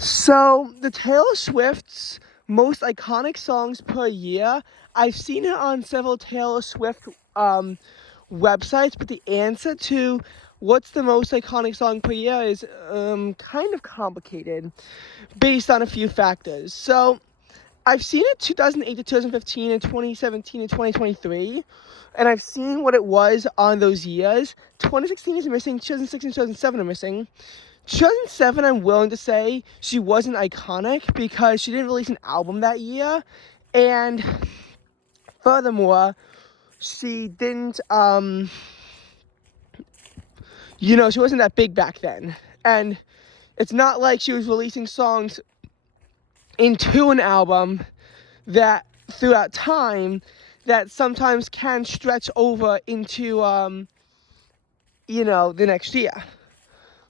So the Taylor Swift's most iconic songs per year, I've seen it on several Taylor Swift websites, but the answer to what's the most iconic song per year is kind of complicated based on a few factors. So I've seen it 2008 to 2015 and 2017 and 2023, and I've seen what it was on those years. 2016 is missing, 2016 and 2007 are missing. 2007, I'm willing to say she wasn't iconic because she didn't release an album that year, and furthermore, she didn't, she wasn't that big back then. And it's not like she was releasing songs into an album that throughout time that sometimes can stretch over into, the next year.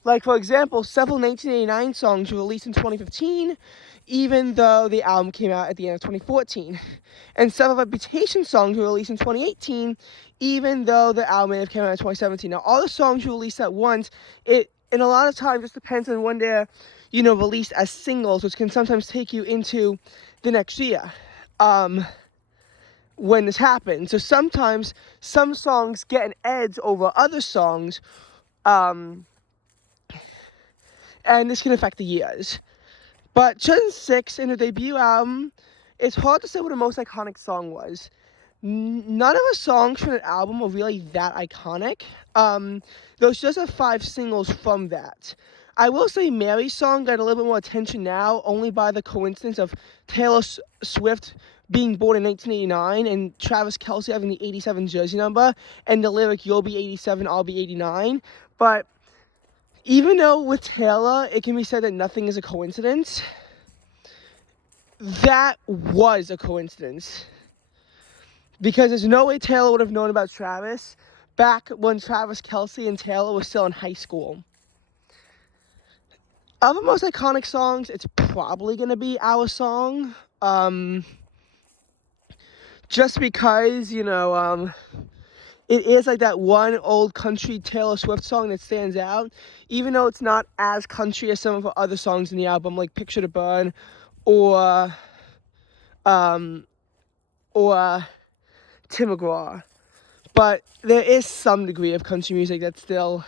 Like, for example, several 1989 songs were released in 2015, even though the album came out at the end of 2014. And several Reputation songs were released in 2018, even though the album may have came out in 2017. Now, all the songs were released at once. And a lot of times, just depends on when they're, released as singles, which can sometimes take you into the next year. When this happens. So sometimes some songs get an edge over other songs, and this can affect the years. But 2006, in her debut album, it's hard to say what the most iconic song was. None of the songs from the album were really that iconic. Those just have 5 singles from that. I will say Mary's song got a little bit more attention now, only by the coincidence of Taylor Swift being born in 1989 and Travis Kelce having the 87 jersey number and the lyric, "You'll be 87, I'll be 89. But even though with Taylor, it can be said that nothing is a coincidence, that was a coincidence. Because there's no way Taylor would have known about Travis back when Travis Kelce and Taylor were still in high school. Of the most iconic songs, it's probably going to be Our Song. Just because, it is like that one old country Taylor Swift song that stands out, even though it's not as country as some of her other songs in the album, like Picture to Burn or Tim McGraw. But there is some degree of country music that's still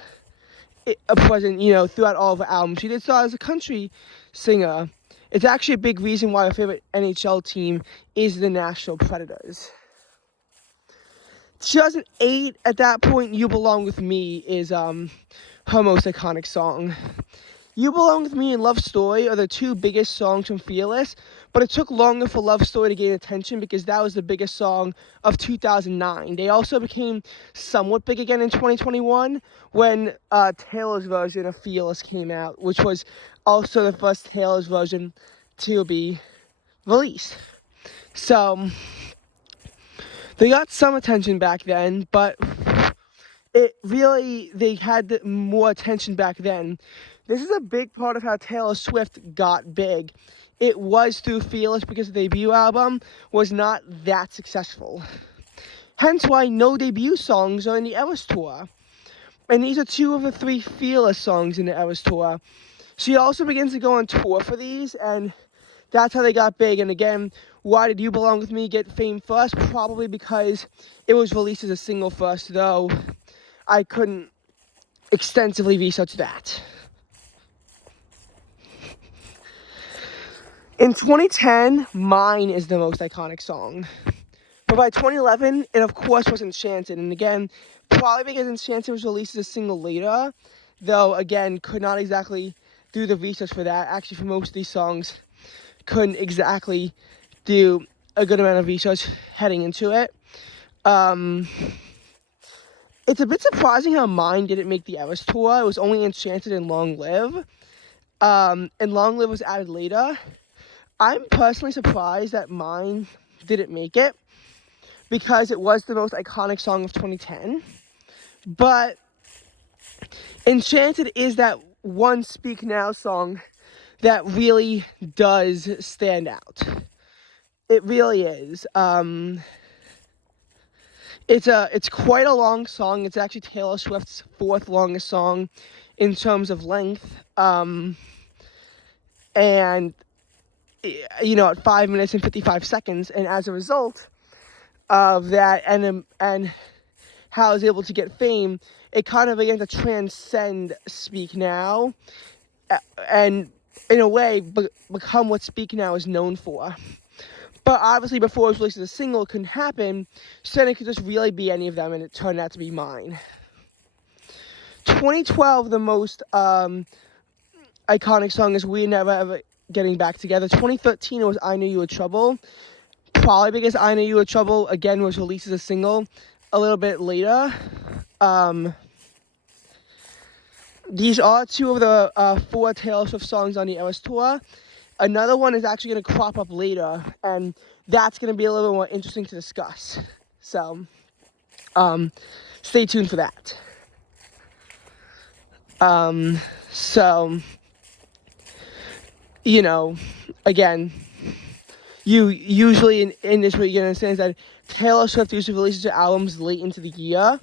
present, throughout all of her albums. She did start as a country singer. It's actually a big reason why her favorite NHL team is the Nashville Predators. 2008, at that point, You Belong With Me is her most iconic song. You Belong With Me and Love Story are the 2 biggest songs from Fearless, but it took longer for Love Story to gain attention because that was the biggest song of 2009. They also became somewhat big again in 2021 when Taylor's version of Fearless came out, which was also the first Taylor's version to be released. So they got some attention back then, but they had more attention back then. This is a big part of how Taylor Swift got big. It was through Fearless because the debut album was not that successful. Hence why no debut songs are in the Eras Tour. And these are 2 of the 3 Fearless songs in the Eras Tour. She also begins to go on tour for these, and that's how they got big. And again, why did You Belong With Me get fame first? Probably because it was released as a single first, though I couldn't extensively research that. In 2010, Mine is the most iconic song. But by 2011, it of course was Enchanted. And again, probably because Enchanted was released as a single later, though again, could not exactly do the research for that. Actually, for most of these songs, couldn't exactly do a good amount of research heading into it. It's a bit surprising how Mine didn't make the Eras Tour. It was only Enchanted and Long Live. And Long Live was added later. I'm personally surprised that Mine didn't make it because it was the most iconic song of 2010. But Enchanted is that one Speak Now song that really does stand out. It really is. It's quite a long song. It's actually Taylor Swift's 4th longest song in terms of length. and at 5 minutes and 55 seconds. And as a result of that, and how I was able to get fame, it kind of began to transcend Speak Now, and in a way become what Speak Now is known for. But obviously, before it was released as a single, it couldn't happen, so then it could just really be any of them, and it turned out to be mine. 2012, the most iconic song is We Never Ever Getting Back Together. 2013, it was I Knew You Were Trouble. Probably because I Knew You Were Trouble, again, was released as a single a little bit later. These are two of the 4 Taylor Swift songs on the Eras Tour. Another one is actually going to crop up later, and that's going to be a little bit more interesting to discuss. So, stay tuned for that. So, again, you usually in industry, you understand that Taylor Swift usually releases her albums late into the year.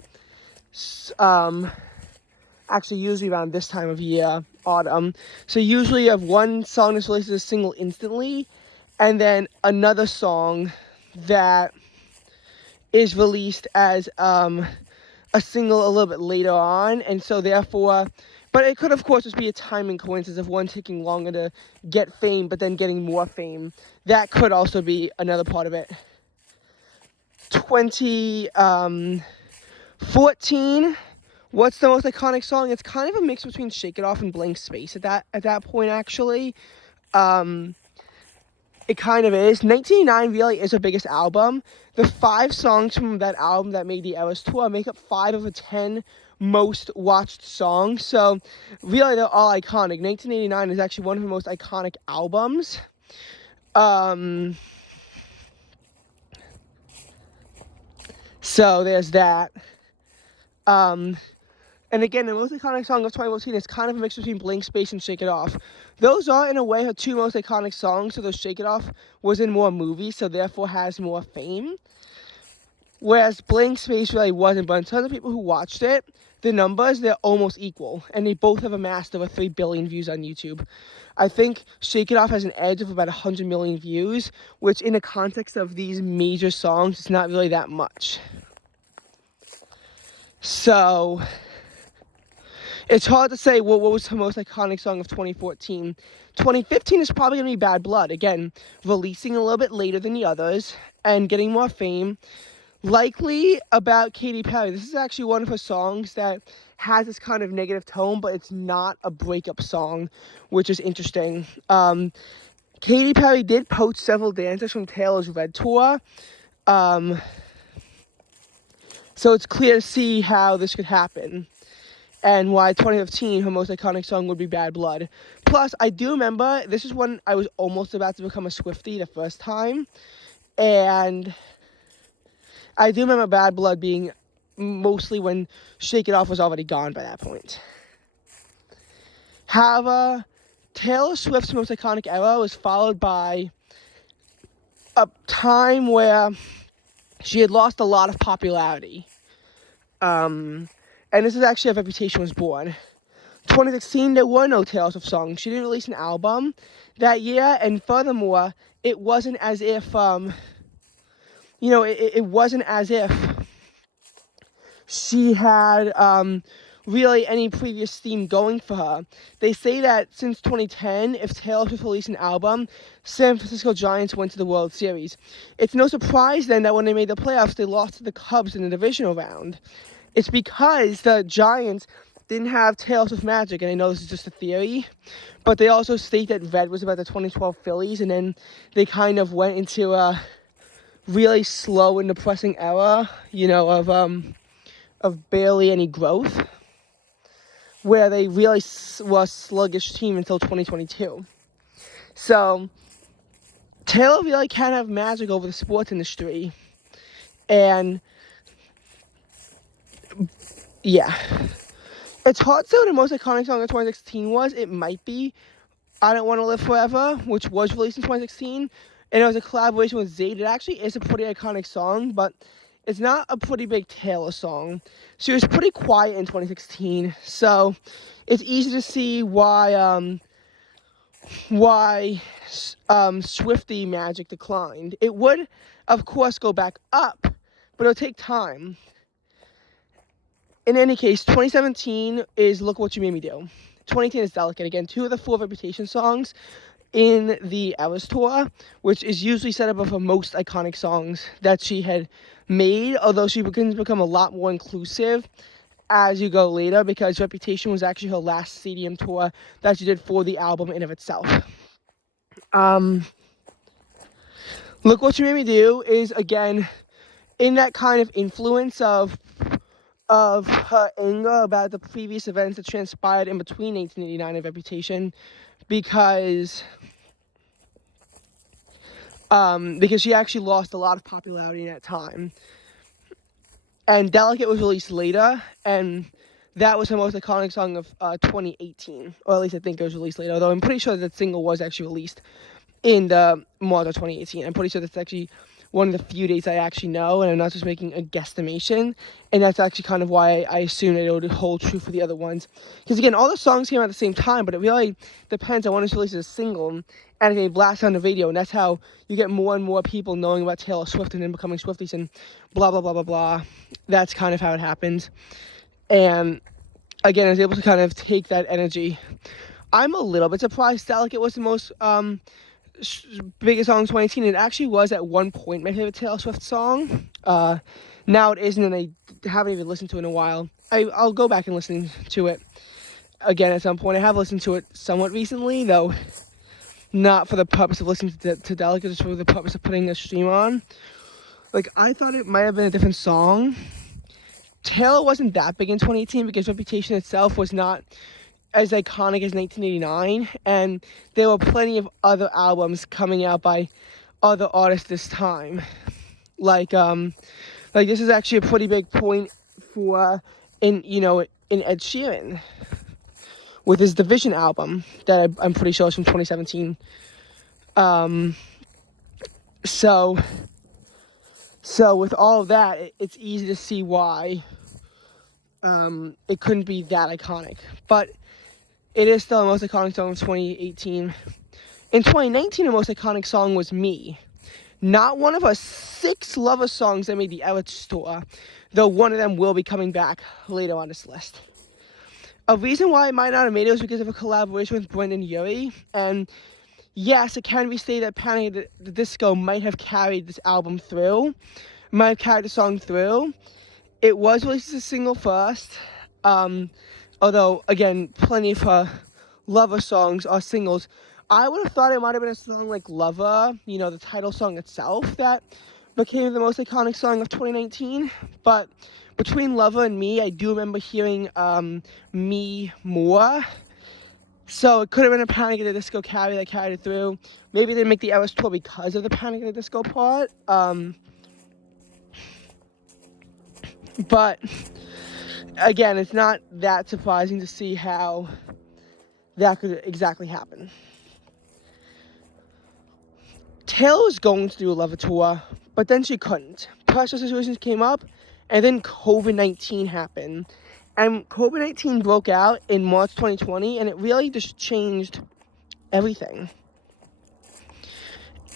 Actually, usually around this time of year, autumn. So usually you have one song that's released as a single instantly, and then another song that is released as a single a little bit later on, and so therefore, but it could of course just be a timing coincidence of one taking longer to get fame, but then getting more fame. That could also be another part of it. 2014. What's the most iconic song? It's kind of a mix between Shake It Off and Blank Space at that point, actually. It kind of is. 1989 really is her biggest album. The 5 songs from that album that made the Eras Tour make up 5 of the 10 most watched songs. So really, they're all iconic. 1989 is actually one of the most iconic albums. So there's that. And again, the most iconic song of 2014 is kind of a mix between Blank Space and Shake It Off. Those are, in a way, her 2 most iconic songs, so though Shake It Off was in more movies, so therefore has more fame. Whereas Blank Space really wasn't, but in terms of people who watched it, the numbers, they're almost equal, and they both have amassed over 3 billion views on YouTube. I think Shake It Off has an edge of about 100 million views, which in the context of these major songs, it's not really that much. So it's hard to say what was her most iconic song of 2014. 2015 is probably going to be Bad Blood. Again, releasing a little bit later than the others and getting more fame. Likely about Katy Perry. This is actually one of her songs that has this kind of negative tone, but it's not a breakup song, which is interesting. Katy Perry did poach several dancers from Taylor's Red Tour. So it's clear to see how this could happen, and why 2015, her most iconic song would be Bad Blood. Plus, I do remember, this is when I was almost about to become a Swiftie the first time, and I do remember Bad Blood being mostly when Shake It Off was already gone by that point. However, Taylor Swift's most iconic era was followed by a time where she had lost a lot of popularity. And this is actually how Reputation was born. 2016, there were no Taylor Swift songs. She didn't release an album that year, and furthermore, it wasn't as if, it wasn't as if she had really any previous theme going for her. They say that since 2010, if Taylor Swift released an album, San Francisco Giants went to the World Series. It's no surprise then that when they made the playoffs, they lost to the Cubs in the divisional round. It's because the Giants didn't have Taylor Swift magic, and I know this is just a theory, but they also state that Red was about the 2012 Phillies, and then they kind of went into a really slow and depressing era, of barely any growth, where they really were a sluggish team until 2022. So Taylor really can have magic over the sports industry, and yeah. It's hard to say what the most iconic song of 2016 was. It might be I Don't Want to Live Forever, which was released in 2016, and it was a collaboration with Zayd. It actually is a pretty iconic song, but it's not a pretty big Taylor song. She was pretty quiet in 2016, so it's easy to see why why Swiftie magic declined. It would, of course, go back up, but it'll take time. In any case, 2017 is Look What You Made Me Do. 2018 is Delicate. Again, 2 of the 4 Reputation songs in the Eras tour, which is usually set up of her most iconic songs that she had made, although she begins to become a lot more inclusive as you go later, because Reputation was actually her last stadium tour that she did for the album in of itself. Look What You Made Me Do is, again, in that kind of influence of her anger about the previous events that transpired in between 1889 and Reputation, because she actually lost a lot of popularity in that time. And Delicate was released later, and that was her most iconic song of 2018, or at least I think it was released later, although I'm pretty sure that single was actually released in the March of 2018. I'm pretty sure that's actually one of the few dates I actually know, and I'm not just making a guesstimation, and that's actually kind of why I assume that it would hold true for the other ones. Because again, all the songs came out at the same time, but it really depends on when it's released as a single, and they blast on the radio, and that's how you get more and more people knowing about Taylor Swift and then becoming Swifties and blah, blah, blah, blah, blah. That's kind of how it happens. And again, I was able to kind of take that energy. I'm a little bit surprised Delicate was the most biggest song in 2018. It actually was at one point my favorite Taylor Swift song. Now it isn't, and I haven't even listened to it in a while. I'll go back and listen to it again at some point. I have listened to it somewhat recently, though not for the purpose of listening to Delicate, just for the purpose of putting a stream on. Like, I thought it might have been a different song. Taylor wasn't that big in 2018 because Reputation itself was not as iconic as 1989, and there were plenty of other albums coming out by other artists this time. Like this is actually a pretty big point for in Ed Sheeran with his Division album that I'm pretty sure is from 2017. So with all of that, it's easy to see why it couldn't be that iconic, but it is still the most iconic song of 2018. In 2019, the most iconic song was Me. Not one of her 6 Lover songs that made the Eras tour, though one of them will be coming back later on this list. A reason why it might not have made it was because of a collaboration with Brendan Urie, and yes, it can be stated that Panic at the Disco might have carried this album through, might have carried the song through. It was released as a single first, although, again, plenty of her Lover songs are singles. I would have thought it might have been a song like Lover, the title song itself, that became the most iconic song of 2019. But between Lover and Me, I do remember hearing Me more. So it could have been a Panic at the Disco carry that carried it through. Maybe they didn't make the Eras tour because of the Panic at the Disco part. But again, it's not that surprising to see how that could exactly happen. Taylor was going to do a Lover tour, but then she couldn't. Personal situations came up, and then COVID-19 happened. And COVID-19 broke out in March 2020, and it really just changed everything.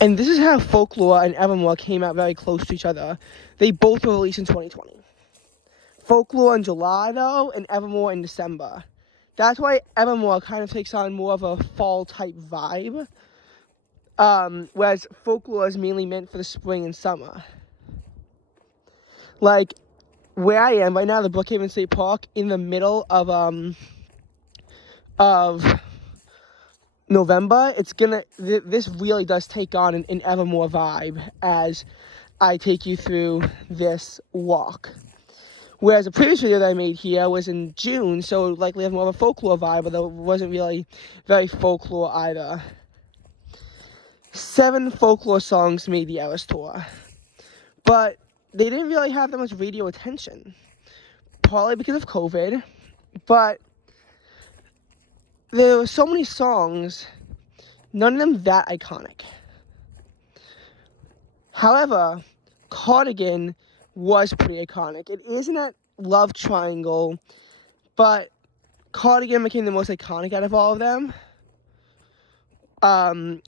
And this is how Folklore and Evermore came out very close to each other. They both were released in 2020. Folklore in July, though, and Evermore in December. That's why Evermore kind of takes on more of a fall-type vibe, whereas Folklore is mainly meant for the spring and summer. Like, where I am right now, the Brookhaven State Park, in the middle of November, this really does take on an Evermore vibe as I take you through this walk. Whereas the previous video that I made here was in June, so it would likely have more of a Folklore vibe, although it wasn't really very Folklore either. 7 Folklore songs made the Eras tour, but they didn't really have that much radio attention, partly because of COVID, but there were so many songs, none of them that iconic. However, Cardigan was pretty iconic. It isn't that love triangle, but Cardigan became the most iconic out of all of them.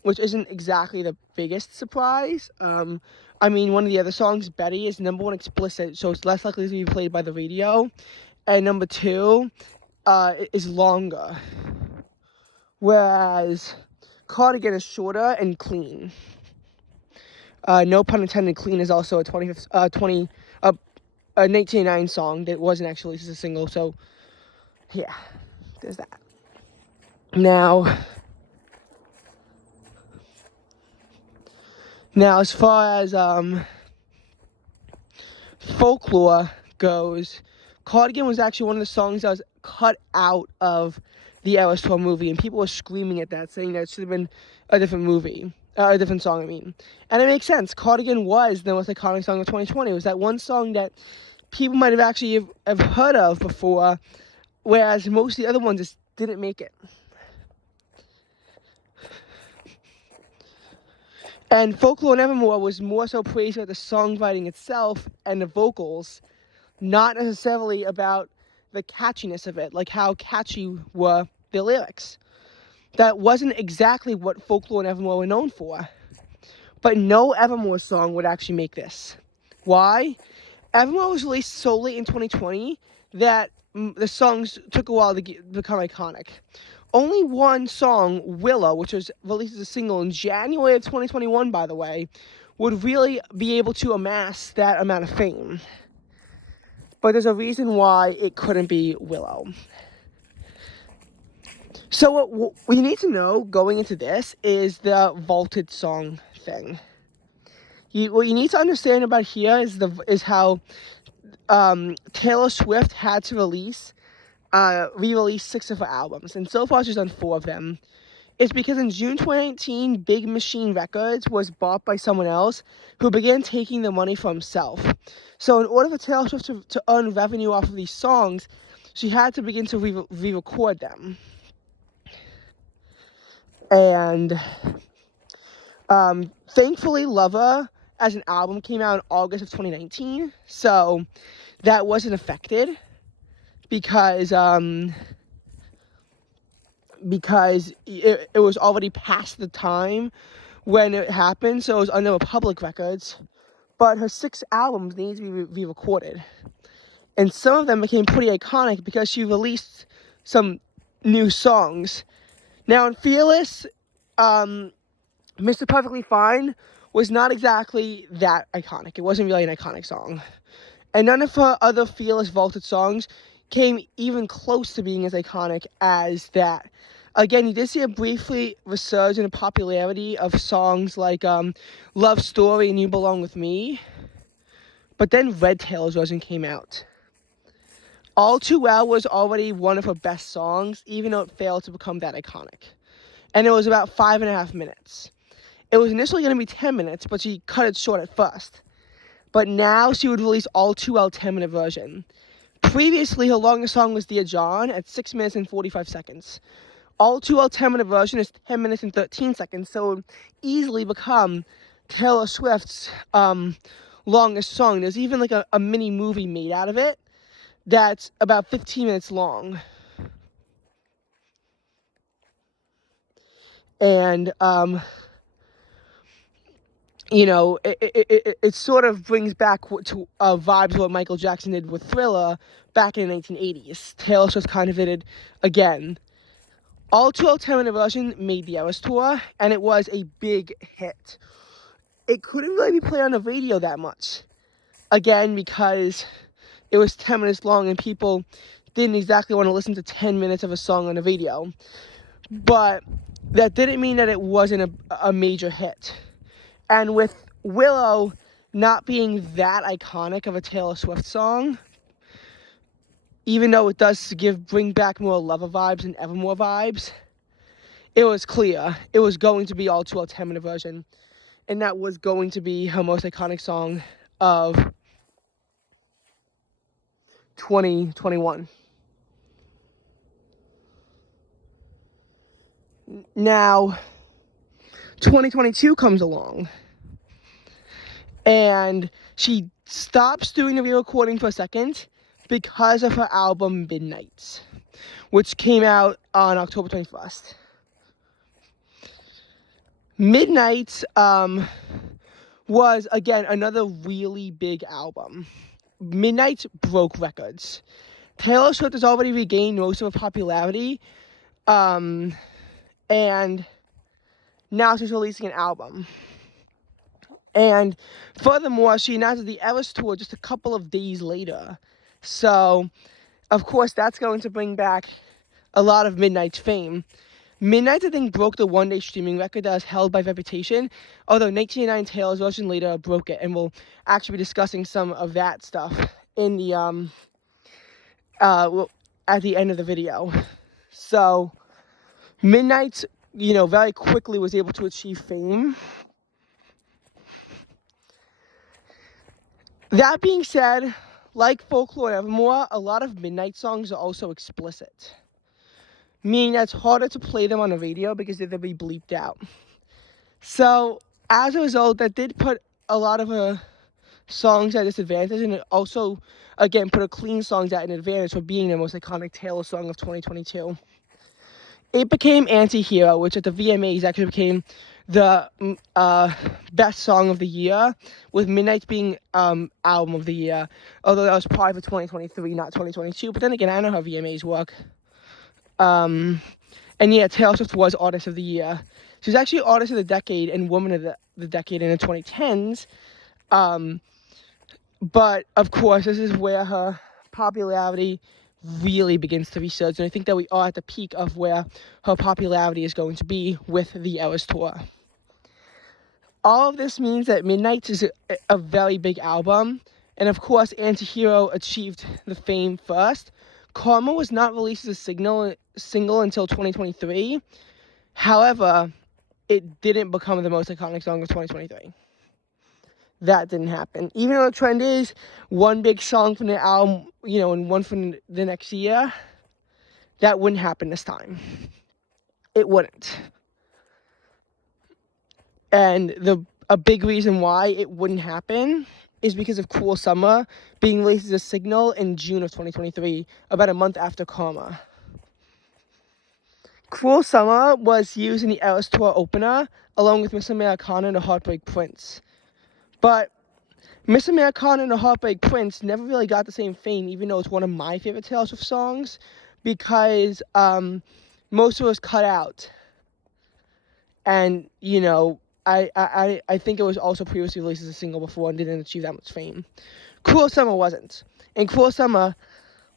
which isn't exactly the biggest surprise. I mean, one of the other songs, Betty, is number 1 explicit, so it's less likely to be played by the radio. And number 2 is longer, whereas Cardigan is shorter and clean. No pun intended, Clean is also a 1989 song that wasn't actually just a single, so yeah, there's that. Now, as far as folklore goes, Cardigan was actually one of the songs that was cut out of the Eras Tour movie, and people were screaming at that, saying that it should have been a different movie, a different song, I mean. And it makes sense. Cardigan was the most iconic song of 2020. It was that one song that people might have actually have heard of before, whereas most of the other ones just didn't make it. And Folklore and Evermore was more so praised about the songwriting itself and the vocals, not necessarily about the catchiness of it, like how catchy were the lyrics. That wasn't exactly what Folklore and Evermore were known for. But no Evermore song would actually make this. Why? Evermore was released so late in 2020 that the songs took a while to become iconic. Only one song, Willow, which was released as a single in January of 2021, by the way, would really be able to amass that amount of fame. But there's a reason why it couldn't be Willow. So what we need to know going into this is the vaulted song thing. What you need to understand about here is how Taylor Swift had to re-release 6 of her albums, and so far she's done 4 of them. It's because in June 2019, Big Machine Records was bought by someone else who began taking the money for himself. So in order for Taylor Swift to earn revenue off of these songs, she had to begin to re-record them. And thankfully, Lover as an album came out in August of 2019, so that wasn't affected because it was already past the time when it happened, so it was under public records. But her 6 albums needed to be re-recorded, and some of them became pretty iconic because she released some new songs. Now in Fearless, Mr. Perfectly Fine was not exactly that iconic. It wasn't really an iconic song. And none of her other Fearless vaulted songs came even close to being as iconic as that. Again, you did see a briefly resurgence in popularity of songs like Love Story and You Belong With Me. But then Red Tail's version came out. All Too Well was already one of her best songs, even though it failed to become that iconic. And it was about 5.5 minutes. It was initially going to be 10 minutes, but she cut it short at first. But now she would release All Too Well 10-minute version. Previously, her longest song was Dear John at 6 minutes and 45 seconds. All Too Well 10-minute version is 10 minutes and 13 seconds, so it would easily become Taylor Swift's longest song. There's even like a mini movie made out of it that's about 15 minutes long. And it sort of brings back to vibes what Michael Jackson did with Thriller back in the 1980s. Taylor Swift kind of did it again. All Too Well 10-minute version made the Eras Tour, and it was a big hit. It couldn't really be played on the radio that much. Again, because it was 10 minutes long and people didn't exactly want to listen to 10 minutes of a song on the radio. But that didn't mean that it wasn't a major hit. And with Willow not being that iconic of a Taylor Swift song, even though it does bring back more Lover vibes and Evermore vibes, it was clear it was going to be All Too Well 10-minute version, and that was going to be her most iconic song of 2021. Now, 2022 comes along, and she stops doing the re-recording for a second because of her album Midnights, which came out on October 21st. Midnight was, again, another really big album. Midnight broke records. Taylor Swift has already regained most of her popularity, and now she's releasing an album. And furthermore, she announced the Eras Tour just a couple of days later. So, of course, that's going to bring back a lot of Midnight's fame. Midnight, I think, broke the one-day streaming record that was held by Reputation, although 1989 Taylor's version later broke it, and we'll actually be discussing some of that stuff in the at the end of the video. So, Midnight, very quickly was able to achieve fame. That being said, like Folklore and Evermore, a lot of Midnight songs are also explicit, meaning that it's harder to play them on the radio because they'll be bleeped out. So, as a result, that did put a lot of her songs at a disadvantage, and it also, again, put her clean songs at an advantage for being the most iconic Taylor song of 2022. It became Anti-Hero, which at the VMAs actually became the best song of the year, with Midnight being album of the year, although that was probably for 2023, not 2022. But then again, I know how VMAs work. And yeah, Taylor Swift was Artist of the Year. She was actually Artist of the Decade and Woman of the Decade in the 2010s. But, of course, this is where her popularity really begins to resurge. And I think that we are at the peak of where her popularity is going to be with the Eras Tour. All of this means that Midnight is a very big album. And, of course, Anti-Hero achieved the fame first. Karma was not released as a single until 2023. However, it didn't become the most iconic song of 2023. That didn't happen. Even though the trend is one big song from the album, and one from the next year, that wouldn't happen this time. It wouldn't. And a big reason why it wouldn't happen is because of Cruel Summer being released as a single in June of 2023, about a month after Karma. Cruel Summer was used in the Eras Tour opener, along with Miss Americana and the Heartbreak Prince. But Miss Americana and the Heartbreak Prince never really got the same fame, even though it's one of my favorite Taylor Swift songs, because most of it was cut out. And, I think it was also previously released as a single before and didn't achieve that much fame. Cruel Summer wasn't. And Cruel Summer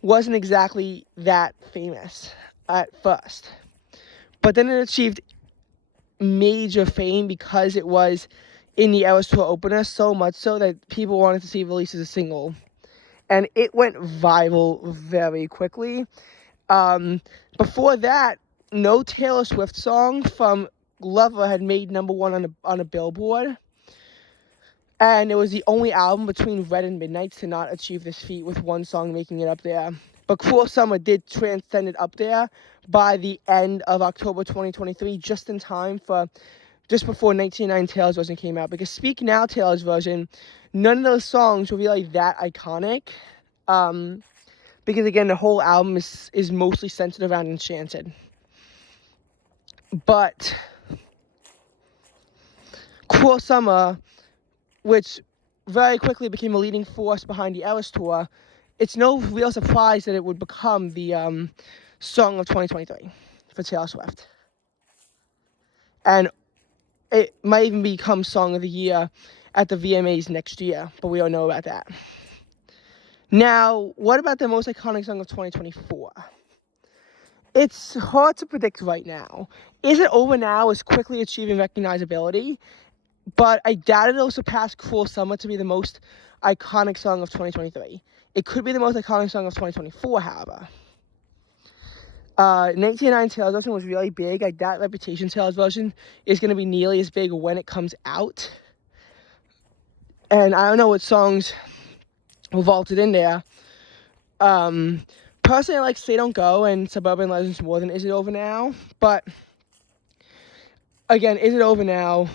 wasn't exactly that famous at first. But then it achieved major fame because it was in the Eras Tour opener, so much so that people wanted to see it released as a single. And it went viral very quickly. Before that, no Taylor Swift song from Lover had made #1 on a Billboard. And it was the only album between Red and Midnight to not achieve this feat, with one song making it up there. But Cruel Summer did transcend it up there by the end of October 2023, just in time for just before 1989 Taylor's version came out. Because Speak Now Taylor's version, none of those songs were really that iconic. Because, again, the whole album is mostly centered around Enchanted. But Cruel Summer, which very quickly became a leading force behind the Eras Tour, it's no real surprise that it would become the song of 2023 for Taylor Swift. And it might even become Song of the Year at the VMAs next year, but we don't know about that. Now, what about the most iconic song of 2024? It's hard to predict right now. Is It Over Now is quickly achieving recognizability, but I doubt it'll surpass Cruel Summer to be the most iconic song of 2023. It could be the most iconic song of 2024, however. 1989 Taylor's version was really big. I doubt Reputation Taylor's version is going to be nearly as big when it comes out. And I don't know what songs were vaulted in there. Personally, I like Stay Don't Go and Suburban Legends more than Is It Over Now. But, again, Is It Over Now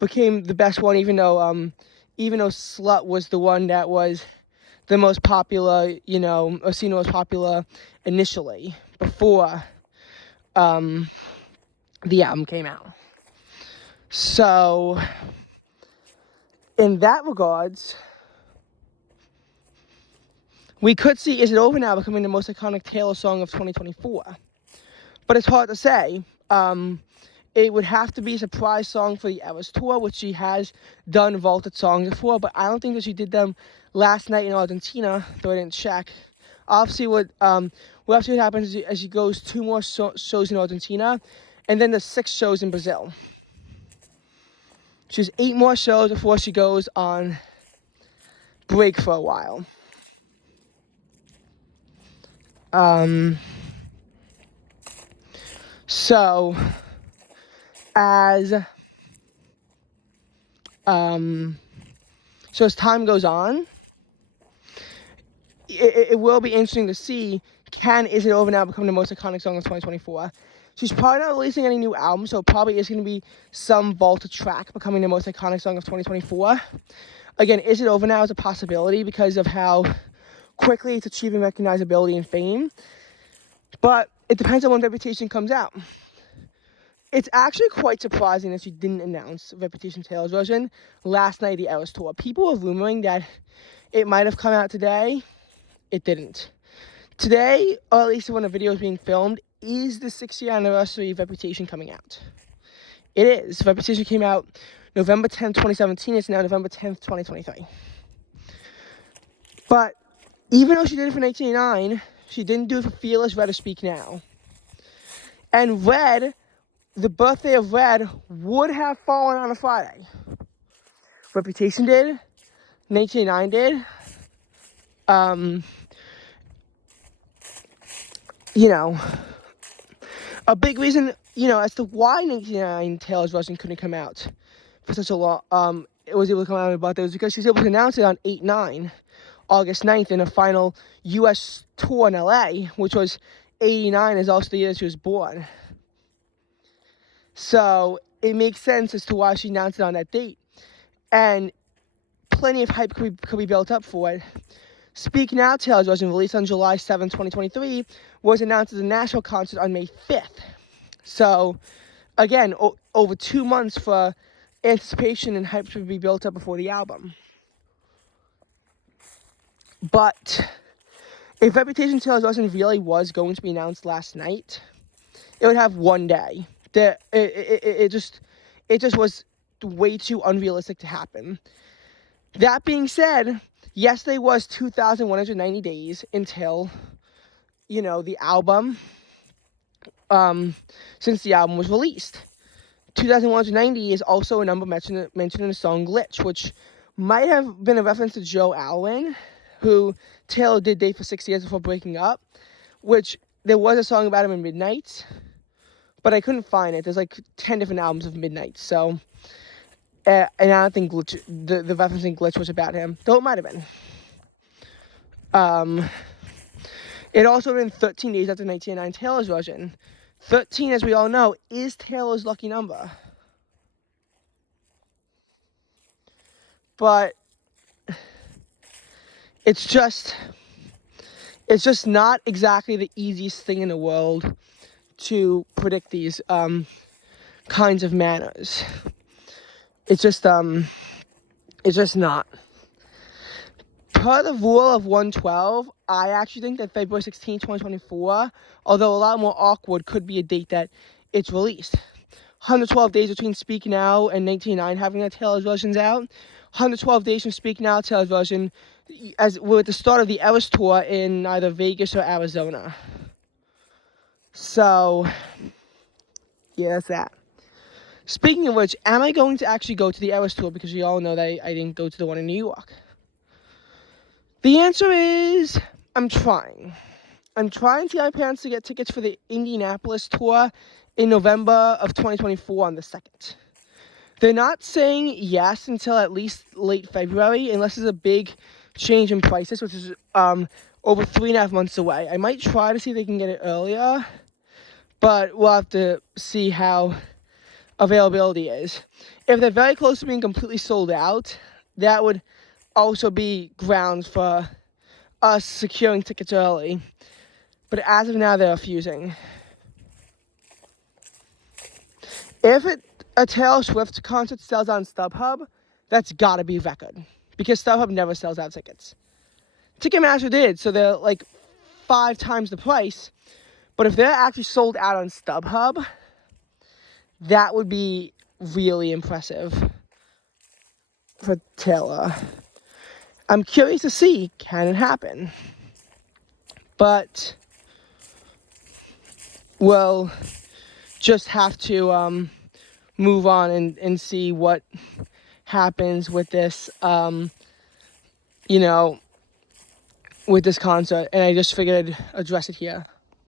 became the best one, even though Slut was the one that was the most popular, or seen the most popular initially, before the album came out. So, in that regards, we could see Is It Over Now becoming the most iconic Taylor song of 2024. But it's hard to say. It would have to be a surprise song for the Eras Tour, which she has done vaulted songs before, but I don't think that she did them last night in Argentina, though I didn't check. Obviously, we'll have to see what happens as she goes 2 more shows in Argentina, and then the 6 shows in Brazil. She has 8 more shows before she goes on break for a while. So, as time goes on, it will be interesting to see, Is It Over Now become the most iconic song of 2024? She's probably not releasing any new albums, so it probably is going to be some vaulted track becoming the most iconic song of 2024. Again, Is It Over Now is a possibility because of how quickly it's achieving recognizability and fame. But it depends on when Reputation comes out. It's actually quite surprising that she didn't announce Reputation Taylor's version last night at the Eras Tour. People were rumoring that it might have come out today. It didn't. Today, or at least when the video is being filmed, is the 6-year anniversary of Reputation coming out. It is. Reputation came out November 10th, 2017. It's now November 10th, 2023. But even though she did it for 1989, she didn't do it for Fearless, Red, or Speak Now. And Red, the birthday of Red, would have fallen on a Friday. Reputation did. 1989 did. A big reason, as to why 1989 Taylor's version couldn't come out for such a long, it was able to come out on her birthday, was because she was able to announce it on 8/9, August 9th, in a final U.S. tour in L.A., which was 89 is also the year she was born. So it makes sense as to why she announced it on that date. And plenty of hype could be built up for it. Speak Now Taylor's version, released on July 7, 2023, was announced as a national concert on May 5th. So, again, over 2 months for anticipation and hype to be built up before the album. But if Reputation Taylor's version really was going to be announced last night, it would have one day. It just was way too unrealistic to happen. That being said, yesterday was 2,190 days until, the album, since the album was released. 2,190 is also a number mentioned in the song Glitch, which might have been a reference to Joe Alwyn, who Taylor did date for 6 years before breaking up, which there was a song about him in Midnight, but I couldn't find it. There's like 10 different albums of Midnight, so... and I don't think Glitch, the reference in Glitch was about him, though it might have been. It also been 13 days after 1989 Taylor's version. 13, as we all know, is Taylor's lucky number. But it's just not exactly the easiest thing in the world to predict these kinds of manners. It's just not. Per the rule of 112, I actually think that February 16, 2024, although a lot more awkward, could be a date that it's released. 112 days between Speak Now and 1989 having a Taylor's versions out. 112 days from Speak Now Taylor's version, as we're at the start of the Eras Tour in either Vegas or Arizona. So, yeah, that's that. Speaking of which, am I going to actually go to the Eras Tour? Because we all know that I didn't go to the one in New York. The answer is, I'm trying. I'm trying to get my parents to get tickets for the Indianapolis tour in November of 2024 on the 2nd. They're not saying yes until at least late February, unless there's a big change in prices, which is over 3.5 months away. I might try to see if they can get it earlier, but we'll have to see how availability is. If they're very close to being completely sold out, that would also be grounds for us securing tickets early. But as of now, they're refusing. If it a Taylor Swift concert sells on StubHub, that's gotta be record. Because StubHub never sells out tickets. Ticketmaster did, so they're like 5 times the price. But if they're actually sold out on StubHub, that would be really impressive for Taylor. I'm curious to see, can it happen? But we'll just have to move on and see what happens with this, with this concert. And I just figured I'd address it here.